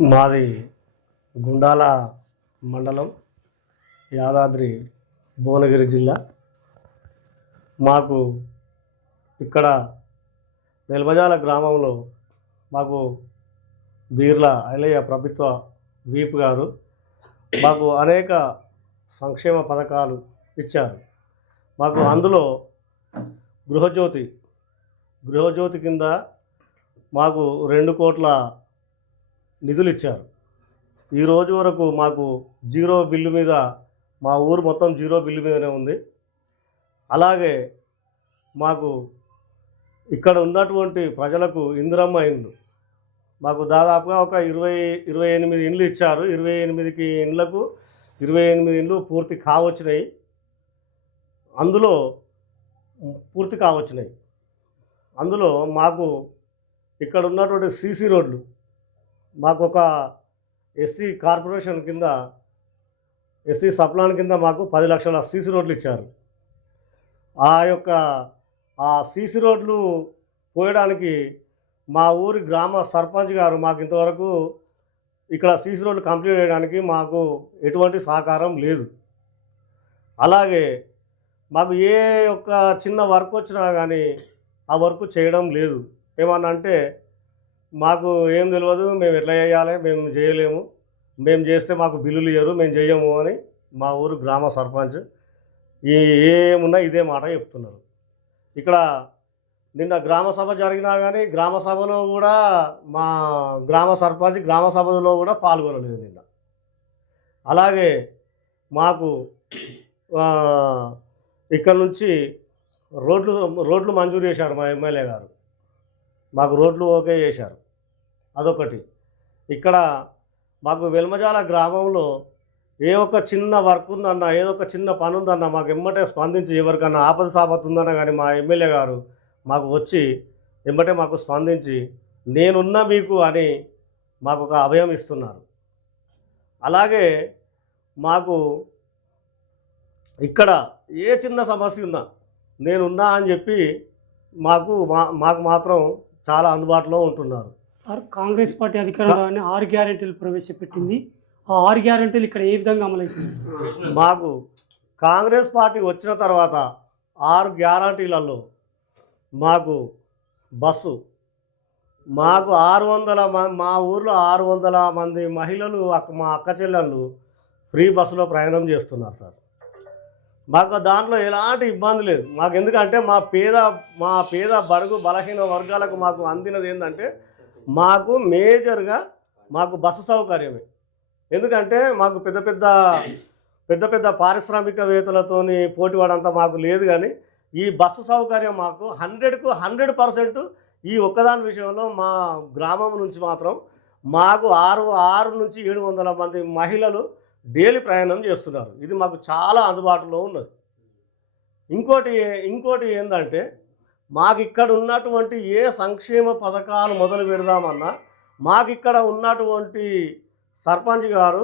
మాది గుండాల మండలం, యాదాద్రి భువనగిరి జిల్లా. మాకు ఇక్కడ వెల్మజాల గ్రామంలో మాకు బీర్ల ఐలయ్య ప్రభుత్వ వీపు గారు మాకు అనేక సంక్షేమ పథకాలు ఇచ్చారు. మాకు అందులో గృహజ్యోతి కింద మాకు 2 కోట్ల నిధులు ఇచ్చారు. ఈ రోజు వరకు మాకు జీరో బిల్లు మీద, మా ఊరు మొత్తం జీరో బిల్లు మీదనే ఉంది. అలాగే మాకు ఇక్కడ ఉన్నటువంటి ప్రజలకు ఇందిరమ్మ ఇండ్లు మాకు దాదాపుగా ఒక 28 ఇండ్లు ఇచ్చారు. 28 ఇండ్లకు 28 ఇండ్లు పూర్తి కావచ్చినాయి. అందులో మాకు ఇక్కడ ఉన్నటువంటి సీసీ రోడ్లు మాకు ఒక ఎస్సీ కార్పొరేషన్ కింద, ఎస్సీ సప్లాన్ కింద మాకు 10 లక్షల సీసీ రోడ్లు ఇచ్చారు. ఆ సీసీ రోడ్లు పోయడానికి మా ఊరి గ్రామ సర్పంచ్ గారు మాకు ఇంతవరకు ఇక్కడ సీసీ రోడ్లు కంప్లీట్ చేయడానికి మాకు ఎటువంటి సహకారం లేదు. అలాగే మాకు ఏ ఒక్క చిన్న వర్క్ వచ్చినా కానీ ఆ వర్క్ చేయడం లేదు. ఏమన్నా అంటే మాకు ఏం తెలియదు, మేము ఎట్లా చేయాలి, మేము చేయలేము, మేము చేస్తే మాకు బిల్లులు ఇవ్వరు, మేము చేయము అని మా ఊరు గ్రామ సర్పంచ్ ఏమున్నా ఇదే మాట చెప్తున్నారు. ఇక్కడ నిన్న గ్రామ సభ జరిగినా కానీ గ్రామ సభలో కూడా మా గ్రామ సర్పంచ్ గ్రామ సభలో కూడా పాల్గొనలేదు నిన్న. అలాగే మాకు ఇక్కడ నుంచి రోడ్లు మంజూరు చేశారు మా ఎమ్మెల్యే గారు, మాకు రోడ్లు ఓకే చేశారు. అదొకటి. ఇక్కడ మాకు వెల్మజాల గ్రామంలో ఏ ఒక్క చిన్న వర్క్ ఉందన్నా, ఏదో ఒక చిన్న పని ఉందన్నా మాకు ఎమ్మటే స్పందించి, ఎవరికన్నా ఆపద సాపత ఉందన్నా కానీ మా ఎమ్మెల్యే గారు మాకు వచ్చి ఎమ్మటే మాకు స్పందించి నేనున్నా మీకు అని మాకు ఒక అభయం ఇస్తున్నారు. అలాగే మాకు ఇక్కడ ఏ చిన్న సమస్య ఉన్నా నేనున్నా అని చెప్పి మాకు మాత్రం చాలా అందుబాటులో ఉంటున్నారు. సార్, కాంగ్రెస్ పార్టీ అధికారంలోనే 6 గ్యారెంటీలు ప్రవేశపెట్టింది. ఆ 6 గ్యారెంటీలు ఇక్కడ ఏ విధంగా అమలవుతుంది? మాకు కాంగ్రెస్ పార్టీ వచ్చిన తర్వాత 6 గ్యారెంటీలలో మాకు బస్సు, మాకు 600 మా ఊర్లో 600 మంది మహిళలు మా అక్క చెల్లెళ్ళు ఫ్రీ బస్సులో ప్రయాణం చేస్తున్నారు సార్. మాకు దాంట్లో ఎలాంటి ఇబ్బంది లేదు. మాకు ఎందుకంటే మా పేద బడుగు బలహీన వర్గాలకు మాకు అందినది ఏంటంటే మాకు మేజర్గా మాకు బస్సు సౌకర్యమే. ఎందుకంటే మాకు పెద్ద పెద్ద పారిశ్రామికవేత్తలతో పోటీ పడంతా మాకు లేదు. కానీ ఈ బస్సు సౌకర్యం మాకు 100కు 100% ఈ ఒక్కదాని విషయంలో మా గ్రామం నుంచి మాత్రం మాకు 6 నుంచి 700 మంది మహిళలు డైలీ ప్రయాణం చేస్తున్నారు. ఇది మాకు చాలా అందుబాటులో ఉన్నది. ఇంకోటి ఏంటంటే మాకు ఇక్కడ ఉన్నటువంటి ఏ సంక్షేమ పథకాలు మొదలు పెడదామన్నా మాకు ఇక్కడ ఉన్నటువంటి సర్పంచ్ గారు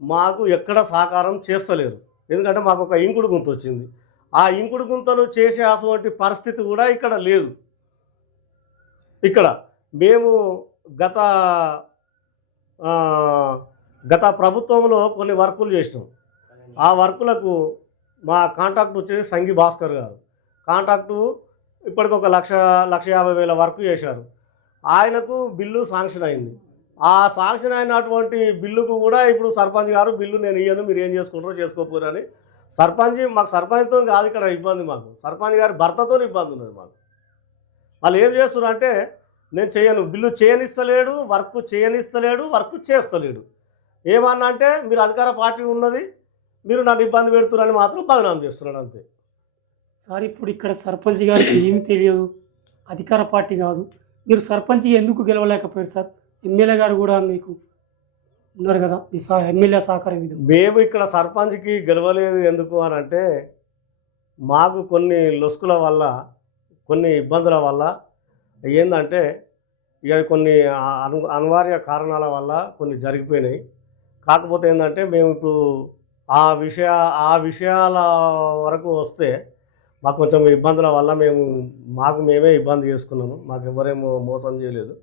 మాకు ఎక్కడ సహకారం చేస్తలేరు. ఎందుకంటే మాకు ఒక ఇంకుడు గుంత వచ్చింది. ఆ ఇంకుడు గుంతను చేసే అటువంటి పరిస్థితి కూడా ఇక్కడ లేదు. ఇక్కడ మేము గత ప్రభుత్వంలో కొన్ని వర్కులు చేసినాం. ఆ వర్కులకు మా కాంట్రాక్ట్ వచ్చేసి సంఘి భాస్కర్ గారు. కాంట్రాక్టు ఇప్పటికి 1,50,000 వర్క్ చేశారు. ఆయనకు బిల్లు శాంక్షన్ అయింది. ఆ శాంక్షన్ అయినటువంటి బిల్లుకు కూడా ఇప్పుడు సర్పంచ్ గారు బిల్లు నేను ఇయ్యను, మీరు ఏం చేసుకుంటారో చేసుకోపోరని మాకు సర్పంచ్తో కాదు ఇక్కడ ఇబ్బంది, మాకు సర్పంచ్ గారి భర్తతో ఇబ్బంది ఉన్నది. మాకు వాళ్ళు ఏం చేస్తున్నారంటే నేను చేయను, బిల్లు చేయనిస్తలేడు, వర్క్ చేస్తలేడు. ఏమన్నా అంటే మీరు అధికార పార్టీ ఉన్నది, మీరు నన్ను ఇబ్బంది పెడుతున్నారని మాత్రం బదనాం చేస్తున్నాడు అంతే. సార్, ఇప్పుడు ఇక్కడ సర్పంచ్ గారికి ఏమి తెలియదు, అధికార పార్టీ కాదు, మీరు సర్పంచ్ ఎందుకు గెలవలేకపోయారు సార్? ఎమ్మెల్యే గారు కూడా మీకు ఉన్నారు కదా, మీ ఎమ్మెల్యే సహకారం ఇది. మేము ఇక్కడ సర్పంచ్కి గెలవలేదు ఎందుకు అని అంటే మాకు కొన్ని లొసుకుల వల్ల, కొన్ని ఇబ్బందుల వల్ల ఏంటంటే ఇక కొన్ని అనివార్య కారణాల వల్ల కొన్ని జరిగిపోయినాయి. కాకపోతే ఏంటంటే మేము ఇప్పుడు ఆ విషయాల వరకు వస్తే మాకు కొంచెం ఇబ్బందుల వల్ల మేమే ఇబ్బంది చేసుకున్నాము. మాకు ఎవరేమో మోసం చేయలేదు.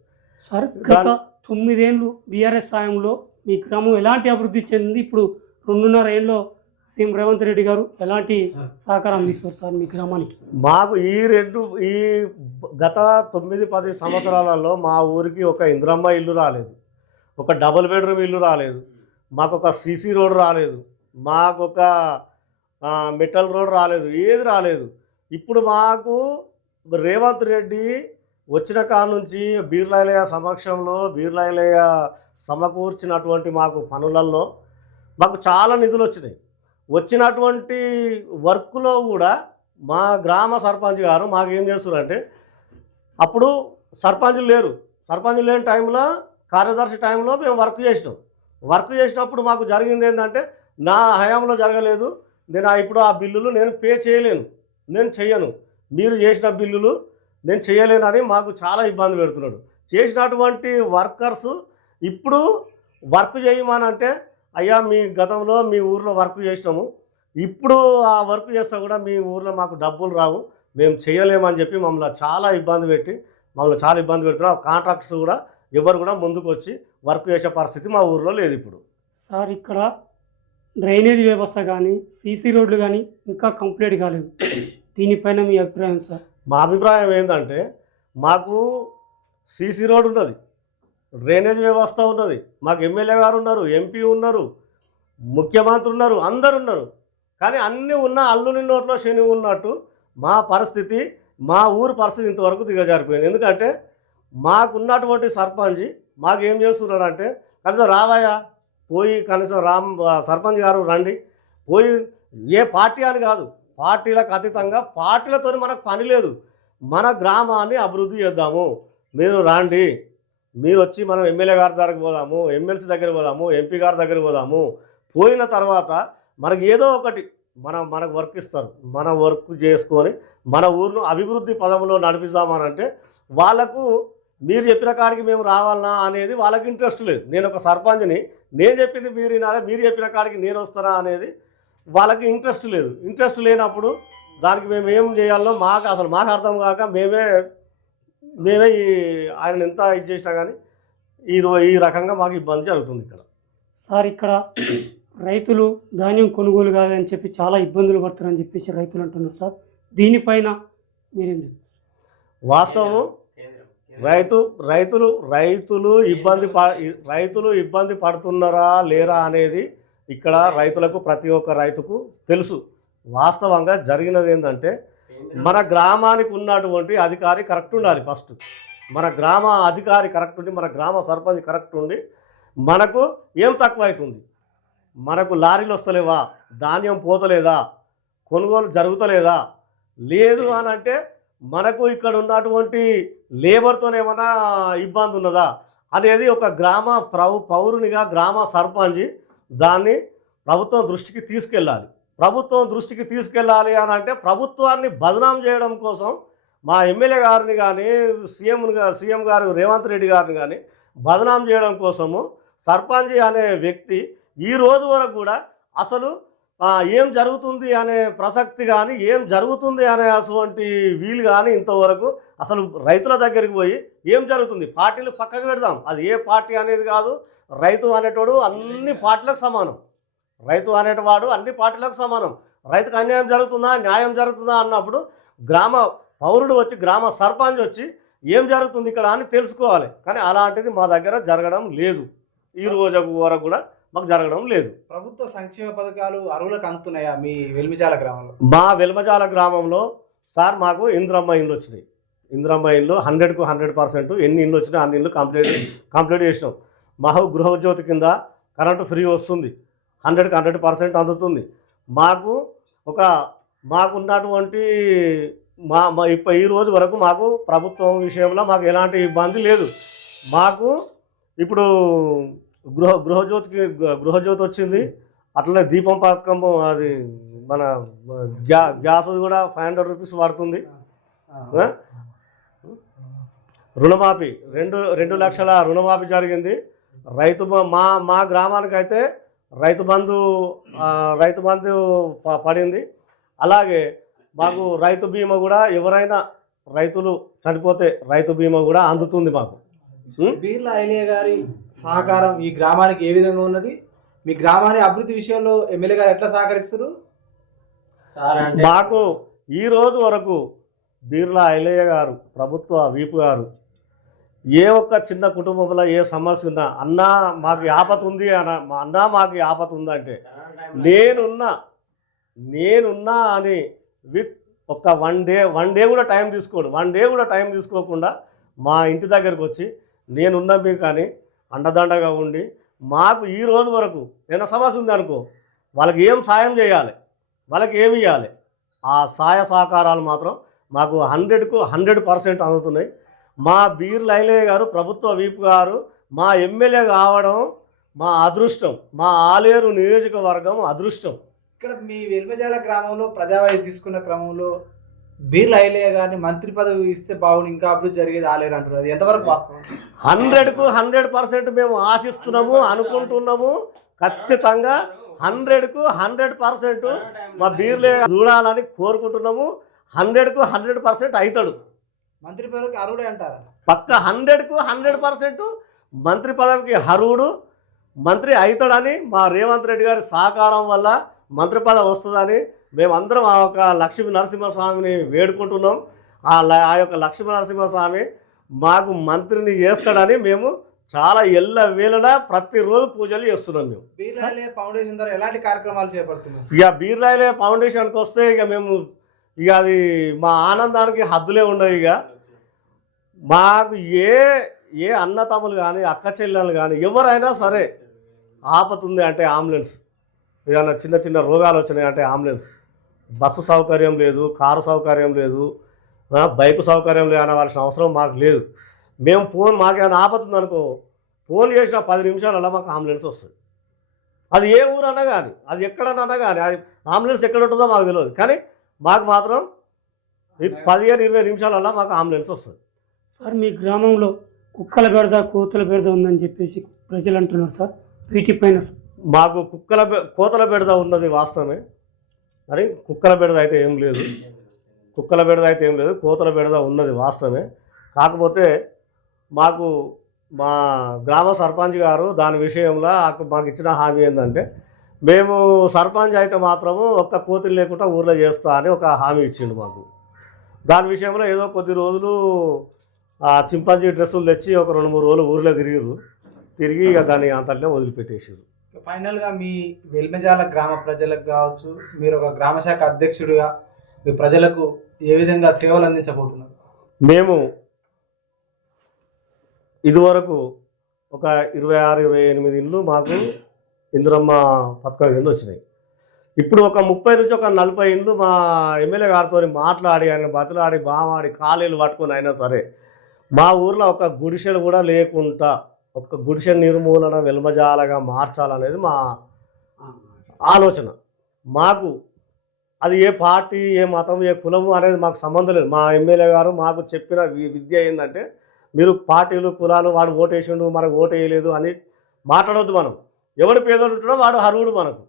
సార్ గత 9 ఏళ్ళు బీఆర్ఎస్ సాయంలో మీ గ్రామం ఎలాంటి అభివృద్ధి చెందింది? ఇప్పుడు 2.5 ఏళ్ళలో సీఎం రేవంత్ రెడ్డి గారు ఎలాంటి సహకారం అందిస్తారు సార్ మీ గ్రామానికి? మాకు ఈ గత 9-10 సంవత్సరాలలో మా ఊరికి ఒక ఇంద్రమ్మ ఇల్లు రాలేదు, ఒక డబుల్ బెడ్రూమ్ ఇల్లు రాలేదు, మాకు ఒక సీసీ రోడ్ రాలేదు, మాకు ఒక మెటల్ రోడ్ రాలేదు, ఏది రాలేదు. ఇప్పుడు మాకు రేవంత్ రెడ్డి వచ్చిన కాడ నుంచి బీర్లాయిలయ్య సమక్షంలో బీర్లాయిలయ్య సమకూర్చినటువంటి మాకు పనులలో మాకు చాలా నిధులు వచ్చినాయి. వచ్చినటువంటి వర్క్లో కూడా మా గ్రామ సర్పంచ్ గారు మాకు ఏం చేస్తున్నారంటే, అప్పుడు సర్పంచులు లేని టైంలో కార్యదర్శి టైంలో మేము వర్క్ చేసినప్పుడు మాకు జరిగింది ఏంటంటే, నా హయాంలో జరగలేదు, నేను ఇప్పుడు ఆ బిల్లులు నేను పే చేయలేను, నేను చెయ్యను, మీరు చేసిన బిల్లులు నేను చేయలేనని మాకు చాలా ఇబ్బంది పెడుతున్నాడు. చేసినటువంటి వర్కర్స్ ఇప్పుడు వర్క్ చేయమనంటే, అయ్యా మీ గతంలో మీ ఊర్లో వర్క్ చేసినాము, ఇప్పుడు ఆ వర్క్ చేస్తా కూడా మీ ఊర్లో మాకు డబ్బులు రావు, మేము చేయలేమని చెప్పి మమ్మల్ని చాలా ఇబ్బంది పెడుతున్నాం. కాంట్రాక్ట్స్ కూడా ఎవరు కూడా ముందుకు వచ్చి వర్క్ చేసే పరిస్థితి మా ఊర్లో లేదు ఇప్పుడు. సార్ ఇక్కడ డ్రైనేజ్ వ్యవస్థ కానీ సీసీ రోడ్లు కానీ ఇంకా కంప్లీట్ కాలేదు, దీనిపైన మీ అభిప్రాయం సార్? మా అభిప్రాయం ఏంటంటే, మాకు సీసీ రోడ్ ఉన్నది, డ్రైనేజ్ వ్యవస్థ ఉన్నది, మాకు ఎమ్మెల్యే గారు ఉన్నారు, ఎంపీ ఉన్నారు, ముఖ్యమంత్రి ఉన్నారు, అందరు ఉన్నారు. కానీ అన్నీ ఉన్న అల్లుని నోట్లో శని ఉన్నట్టు మా ఊరు పరిస్థితి ఇంతవరకు దిగజారిపోయింది. ఎందుకంటే మాకున్నటువంటి సర్పంచ్ మాకు ఏం చేస్తున్నాడంటే, కనీసం రావయ్యా పోయి కనీసం సర్పంచ్ గారు రండి, పోయి ఏ పార్టీ అని కాదు, పార్టీలకు అతీతంగా పార్టీలతో మనకు పని లేదు, మన గ్రామాన్ని అభివృద్ధి చేద్దాము, మీరు రండి, మీరు వచ్చి మనం ఎమ్మెల్యే గారి దగ్గరికి పోదాము, ఎమ్మెల్సీ దగ్గర పోదాము, ఎంపీ గారి దగ్గర పోదాము, పోయిన తర్వాత మనకు ఏదో ఒకటి మనకు వర్క్ ఇస్తారు, మన వర్క్ చేసుకొని మన ఊరిను అభివృద్ధి పదంలో నడిపిద్దామనంటే వాళ్ళకు మీరు చెప్పిన కాడికి మేము రావాలన్నా అనేది వాళ్ళకి ఇంట్రెస్ట్ లేదు. నేను ఒక సర్పంచ్ని, నేను చెప్పింది మీరు వినాలి, మీరు చెప్పిన కాడికి నేను వస్తానా అనేది వాళ్ళకి ఇంట్రెస్ట్ లేనప్పుడు దానికి మేము ఏం చేయాలో మాకు అర్థం కాక మేమే ఆయన ఎంత ఇది చేసినా కానీ ఈ రకంగా మాకు ఇబ్బంది జరుగుతుంది ఇక్కడ. సార్ ఇక్కడ రైతులు ధాన్యం కొనుగోలు కాదని చెప్పి చాలా ఇబ్బందులు పడుతున్నారని చెప్పేసి రైతులు అంటున్నారు సార్, దీనిపైన మీరేం చెప్తారు? వాస్తవం రైతులు ఇబ్బంది పడుతున్నారా లేరా అనేది ఇక్కడ ప్రతి ఒక్క రైతుకు తెలుసు. వాస్తవంగా జరిగినది ఏంటంటే, మన గ్రామానికి ఉన్నటువంటి అధికారి కరెక్ట్ ఉండాలి. ఫస్ట్ మన గ్రామ అధికారి కరెక్ట్ ఉండి, మన గ్రామ సర్పంచ్ కరెక్ట్ ఉండి, మనకు ఏం తక్కువ అవుతుంది, మనకు లారీలు వస్తలేవా, ధాన్యం పోతలేదా, కొనుగోలు జరుగుతలేదా, లేదు అని అంటే మనకు ఇక్కడ ఉన్నటువంటి లేబర్తో ఏమైనా ఇబ్బంది ఉన్నదా అనేది ఒక గ్రామ పౌరునిగా గ్రామ సర్పంచ్ దాన్ని ప్రభుత్వం దృష్టికి తీసుకెళ్ళాలి అని అంటే, ప్రభుత్వాన్ని బదనాం చేయడం కోసం మా ఎమ్మెల్యే గారిని కానీ సీఎం గారు రేవంత్ రెడ్డి గారిని కానీ బదనాం చేయడం కోసము సర్పంచ్ అనే వ్యక్తి ఈ రోజు వరకు కూడా అసలు ఏం జరుగుతుంది అనే ప్రసక్తి కానీ, ఏం జరుగుతుంది అనే అటువంటి వీలు కానీ ఇంతవరకు అసలు రైతుల దగ్గరికి పోయి ఏం జరుగుతుంది, పార్టీలు పక్కకు పెడదాం, అది ఏ పార్టీ అనేది కాదు, రైతు అనేటోడు అన్ని పార్టీలకు సమానం, రైతుకు అన్యాయం జరుగుతుందా న్యాయం జరుగుతుందా అన్నప్పుడు గ్రామ పౌరుడు వచ్చి, గ్రామ సర్పంచ్ వచ్చి ఏం జరుగుతుంది ఇక్కడ అని తెలుసుకోవాలి. కానీ అలాంటిది మా దగ్గర జరగడం లేదు, ఈ రోజు వరకు కూడా మాకు జరగడం లేదు. ప్రభుత్వ సంక్షేమ పథకాలు అర్హులకు అందుతున్నాయా మీ వెల్మజాల గ్రామంలో? మా వెల్మజాల గ్రామంలో సార్ మాకు ఇంద్రమ్మ ఇండ్లు వచ్చినాయి. ఇంద్రమ్మ ఇండ్లు 100కు 100%, ఎన్ని ఇండ్లు వచ్చినా అన్ని ఇండ్లు కంప్లీట్ చేసినాం. మాకు గృహజ్యోతి కింద కరెంటు ఫ్రీ వస్తుంది, 100కు 100% అందుతుంది. మాకున్నటువంటి ఈ రోజు వరకు మాకు ప్రభుత్వం విషయంలో మాకు ఎలాంటి ఇబ్బంది లేదు. మాకు ఇప్పుడు గృహజ్యోతి వచ్చింది, అట్లనే దీపం పథకం, అది మన గ్యాస్ కూడా 500 రూపీస్ పడుతుంది. రుణమాఫీ 2 లక్షల రుణమాఫీ జరిగింది. మా గ్రామానికి అయితే రైతు బంధు పడింది. అలాగే మాకు రైతు బీమా కూడా, ఎవరైనా రైతులు చనిపోతే రైతు బీమా కూడా అందుతుంది మాకు. ఉం? బీర్లా ఐలయ్య గారి సహకారం ఈ గ్రామానికి ఏ విధంగా ఉన్నది? మీ గ్రామాన్ని అభివృద్ధి విషయంలో ఎమ్మెల్యే గారు ఎట్లా సహకరిస్తారు? మాకు ఈ రోజు వరకు బీర్లా ఐలయ్య గారు ప్రభుత్వ వీపు గారు ఏ ఒక్క చిన్న కుటుంబంలో ఏ సమస్య ఉన్నా అన్నా మాకు ఆపత ఉంది అన్నా మాకు ఆపత ఉందంటే నేనున్నా అని విత్ ఒక వన్ డే కూడా టైం తీసుకోడు, టైం తీసుకోకుండా మా ఇంటి దగ్గరకు వచ్చి నేనున్నా మీకు కానీ అండదండగా ఉండి మాకు ఈ రోజు వరకు ఏదైనా సమస్య ఉంది అనుకో వాళ్ళకి ఏం సాయం చేయాలి, వాళ్ళకి ఏమి ఇవ్వాలి, ఆ సహాయ సహకారాలు మాత్రం మాకు 100కు 100% అందుతున్నాయి. మా బీర్లా ఐలయ్య గారు ప్రభుత్వ వీపు గారు మా ఎమ్మెల్యే కావడం మా అదృష్టం, మా ఆలేరు నియోజకవర్గం అదృష్టం. ఇక్కడ మీ వెల్మజాల గ్రామంలో ప్రజావాయి తీసుకున్న క్రమంలో బీర్లా ఐలయ్య గారిని మంత్రి పదవి ఇస్తే బాగుండు, ఇంకా అభివృద్ధి జరిగేది ఆలేరు అంటున్నారు. అది ఎంతవరకు వాస్తవం? 100కు 100% మేము ఆశిస్తున్నాము, అనుకుంటున్నాము. ఖచ్చితంగా 100కు 100% మా బీర్లే చూడాలని కోరుకుంటున్నాము. 100కు 100% అవుతాడు. మంత్రి పదవికి అర్హుడే అంటారా? పక్క 100కు 100% మంత్రి పదవికి అర్హుడు, మంత్రి అవుతాడని మా రేవంత్ రెడ్డి గారి సహకారం వల్ల మంత్రి పదవి వస్తుందని మేమందరం ఆ యొక్క లక్ష్మీ నరసింహస్వామిని వేడుకుంటున్నాం. ఆ యొక్క లక్ష్మీ నరసింహస్వామి మాకు మంత్రిని చేస్తాడని మేము చాలా వేళలా ప్రతిరోజు పూజలు చేస్తున్నాం. మేము బీర్లా ఐలయ్య ఫౌండేషన్ ద్వారా ఎలాంటి కార్యక్రమాలు చేపడుతున్నాం? ఇక బీర్లా ఐలయ్య ఫౌండేషన్కి వస్తే ఇక మేము ఇక అది మా ఆనందానికి హద్దులే ఉండవు. ఇక మాకు ఏ అన్నతమ్ములు కానీ అక్క చెల్లెలు కానీ ఎవరైనా సరే ఆపత ఉంది అంటే అంబులెన్స్, ఏదైనా చిన్న చిన్న రోగాలు వచ్చినాయి అంటే అంబులెన్స్, బస్సు సౌకర్యం లేదు, కారు సౌకర్యం లేదు, బైక్ సౌకర్యం లేదు అనవలసిన అవసరం మాకు లేదు. మేము మాకేమైనా ఆపత ఉందనుకో ఫోన్ చేసిన 10 నిమిషాలలో మాకు అంబులెన్స్ వస్తుంది. అది ఏ ఊరన్నా కానీ, అది ఎక్కడన్నా కానీ, అది అంబులెన్స్ ఎక్కడ ఉంటుందో మాకు తెలియదు, కానీ మాకు మాత్రం 15-20 నిమిషాలలో మాకు అంబులెన్స్ వస్తుంది. సార్ మీ గ్రామంలో కుక్కల బెడద కోతుల బెడద ఉందని చెప్పేసి ప్రజలు అంటున్నారు సార్, వీటిపైన మాకు కోతల బెడద ఉన్నది వాస్తవమే, అని కుక్కల బెడద అయితే ఏం లేదు, కోతల బెడద ఉన్నది వాస్తవమే. కాకపోతే మాకు మా గ్రామ సర్పంచ్ గారు దాని విషయంలో మాకు ఇచ్చిన హామీ ఏంటంటే మేము సర్పంచ్ అయితే మాత్రము ఒక్క కోతులు లేకుండా ఊర్లో చేస్తా అని ఒక హామీ ఇచ్చిండు మాకు. దాని విషయంలో ఏదో కొద్ది రోజులు చింపాంజీ డ్రెస్సులు తెచ్చి ఒక 2-3 రోజులు ఊర్లో తిరిగి ఇక దాన్ని అంతట్లో వదిలిపెట్టేసారు. ఫైనల్గా మీ వెల్మజాల గ్రామ ప్రజలకు కావచ్చు, మీరు ఒక గ్రామ శాఖ అధ్యక్షుడిగా మీ ప్రజలకు ఏ విధంగా సేవలు అందించబోతున్నారు? మేము ఇదివరకు ఒక 26-28 ఇళ్ళు మాకు ఇందిరమ్మ పథకం కింద వచ్చినాయి. ఇప్పుడు ఒక 30 నుంచి ఒక 40 ఇళ్ళు మా ఎమ్మెల్యే గారితో మాట్లాడి ఆయన బతిలాడి బామాడి కాలేలు పట్టుకొని అయినా సరే మా ఊర్లో ఒక గుడిసెలు కూడా లేకుండా ఒక గుడిసె నిర్మూలన వెల్మజాలగా మార్చాలనేది మా ఆలోచన. మాకు అది ఏ పార్టీ, ఏ మతం, ఏ కులము అనేది మాకు సంబంధం లేదు. మా ఎమ్మెల్యే గారు మాకు చెప్పిన విద్య ఏంటంటే మీరు పార్టీలు కులాలు వాడు ఓటేసిండు మనకు ఓటు వేయలేదు అని మాట్లాడవద్దు. మనం ఎవడు పేదోడు ఉంటాడో వాడు అర్హుడు. మనకు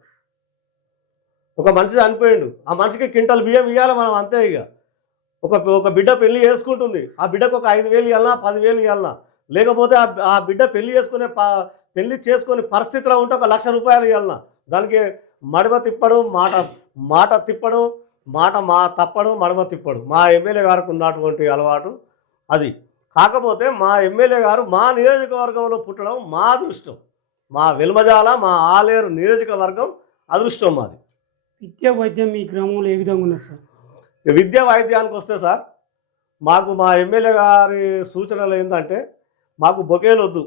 ఒక మనిషి చనిపోయిండు, ఆ మనిషికి క్వింటల్ బియ్యం ఇవ్వాలి మనం, అంతే. ఇక ఒక బిడ్డ పెళ్లి చేసుకుంటుంది, ఆ బిడ్డకు ఒక 5,000 ఇవ్వాలన్నా 10,000 ఇవ్వాలన్నా, లేకపోతే ఆ బిడ్డ పెళ్లి చేసుకునే పరిస్థితిలో ఉంటే ఒక 1,00,000 రూపాయలు ఇవ్వాలన్నా, దానికి మడమ తిప్పడం మాట తిప్పడం తప్పడం మడమ తిప్పడం మా ఎమ్మెల్యే గారికి ఉన్నటువంటి అలవాటు అది. కాకపోతే మా ఎమ్మెల్యే గారు మా నియోజకవర్గంలో పుట్టడం మా అదృష్టం, మా వెల్మజాల మా ఆలేరు నియోజకవర్గం అదృష్టం మాది. విద్యా వైద్యం మీ గ్రామంలో ఏ విధంగా ఉన్నది సార్? విద్యా వైద్యానికి వస్తే సార్ మాకు మా ఎమ్మెల్యే గారి సూచనలు ఏంటంటే మాకు బొకేలు వద్దు,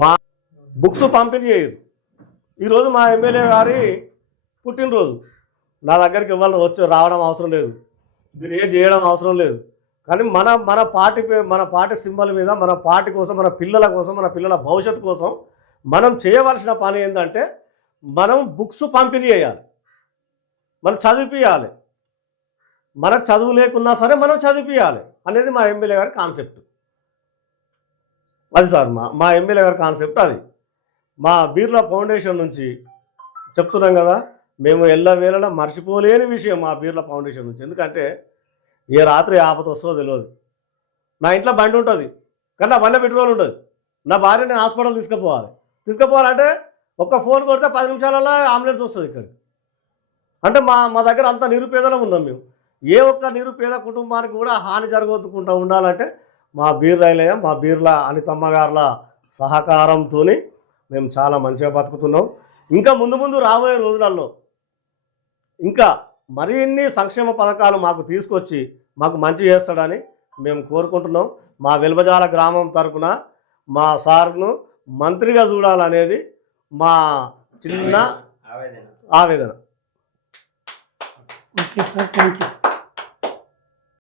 మా బుక్స్ పంపిణీ చేయరు. ఈరోజు మా ఎమ్మెల్యే గారి పుట్టినరోజు, నా దగ్గరికి ఎవరు రావడం అవసరం లేదు, మీరు ఏం చేయడం అవసరం లేదు. కానీ మన పార్టీ సింబల్ మీద మన పార్టీ కోసం, మన పిల్లల కోసం, మన పిల్లల భవిష్యత్తు కోసం మనం చేయవలసిన పని ఏంటంటే మనం బుక్స్ పంపిణీ చేయాలి, మనం చదివిపియాలి. మనకు చదువు లేకున్నా సరే మనం చదివిపియాలి అనేది మా ఎమ్మెల్యే గారి కాన్సెప్ట్. అది సార్ మా ఎమ్మెల్యే గారి కాన్సెప్ట్ అది. మా బీర్లా ఫౌండేషన్ నుంచి చెప్తున్నాం కదా, మేము ఎల్లవేళలా మర్చిపోలేని విషయం మా బీర్లా ఫౌండేషన్ నుంచి. ఎందుకంటే ఏ రాత్రి ఆపత వస్తుందో తెలియదు. నా ఇంట్లో బండి ఉంటుంది కానీ నా బండిలో పెట్రోల్ ఉంటుంది. నా భార్యని హాస్పిటల్ తీసుకుపోవాలంటే ఒక్క ఫోన్ కొడితే 10 నిమిషాలలో అంబులెన్స్ వస్తుంది ఇక్కడికి. అంటే మా దగ్గర అంత నిరుపేదలం ఉన్నాం మేము. ఏ ఒక్క నిరుపేద కుటుంబానికి కూడా హాని జరగకుండా ఉండాలంటే మా బీర్ల ఐలయ్య, మా బీర్ల అనితమ్మ గారుల సహకారంతో మేము చాలా మంచిగా బతుకుతున్నాం. ఇంకా ముందు రాబోయే రోజులలో ఇంకా మరిన్ని సంక్షేమ పథకాలు మాకు తీసుకొచ్చి మాకు మంచి చేస్తాడని మేము కోరుకుంటున్నాం. మా వెల్బజాల గ్రామం తరపున మా సార్ను మంత్రిగా చూడాలనేది మా చిన్న ఆవేదన. Okay sir, thank you.